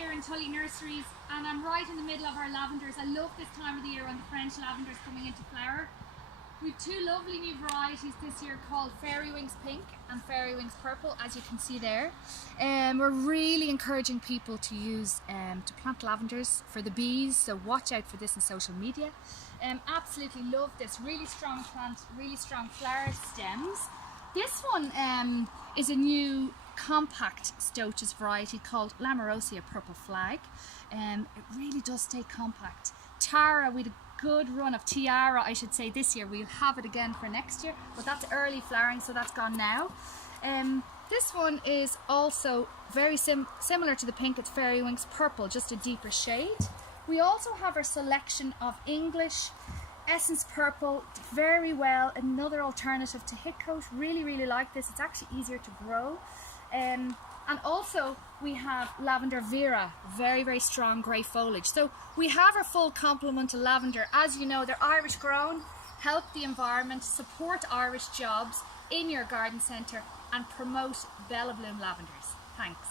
here in Tully Nurseries, and I'm right in the middle of our lavenders. I love this time of the year when the French lavenders coming into flower. We've two lovely new varieties this year called Fairy Wings Pink and Fairy Wings Purple, as you can see there. We're really encouraging people to use to plant lavenders for the bees, so watch out for this in social media. Absolutely love this, really strong plant, really strong flower stems. This one is a new compact stoaches variety called Lamorosia Purple Flag. It really does stay compact. Tara, we had a good run of Tiara, I should say, this year. We'll have it again for next year, but that's early flowering, so that's gone now. This one is also very similar to the pink. It's Fairy Wings Purple, just a deeper shade. We also have our selection of English Essence Purple, very well, another alternative to Hitcoat. Really like this. It's actually easier to grow. And also we have Lavender Vera, very strong grey foliage. So we have our full complement of lavender. As you know, they're Irish grown, help the environment, support Irish jobs in your garden centre, and promote Bella Bloom Lavenders. Thanks.